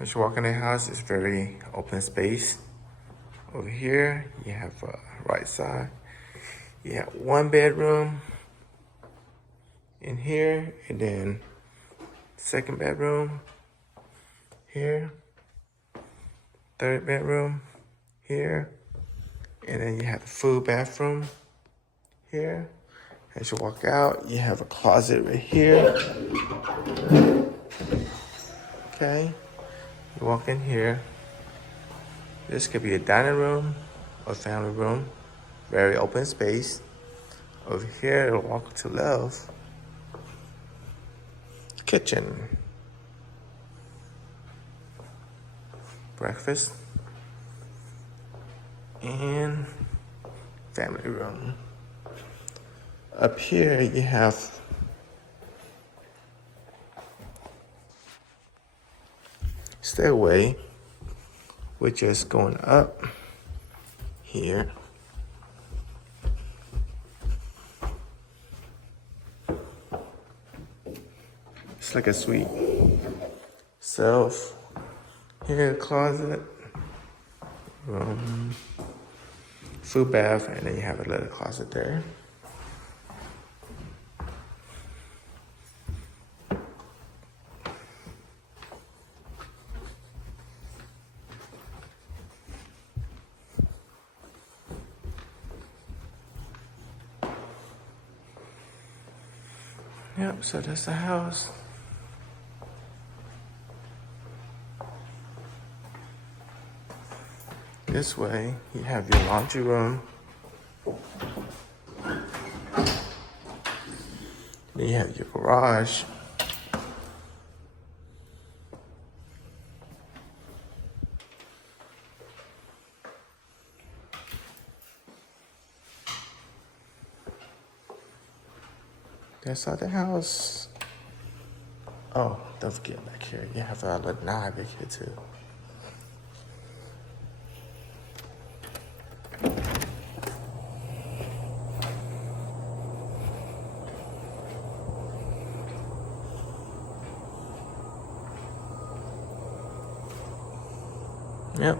As you walk in the house, it's very open space. Over here, you have right side. You have one bedroom in here, and then second bedroom here, third bedroom here, and then you have the full bathroom here. As you walk out, you have a closet right here. Okay, you walk in here. This could be a dining room or family room. Very open space. Over here, you'll walk to left. Kitchen. Breakfast. And family room. Up here, you have stairway, which is going up here. It's like a suite. Self. Here, closet. Room. Food bath, and then you have a little closet there. Yep, so that's the house. This way, you have your laundry room. Then you have your garage. That's all the house. Oh, don't forget back here, you have a lanai back here too. Yep,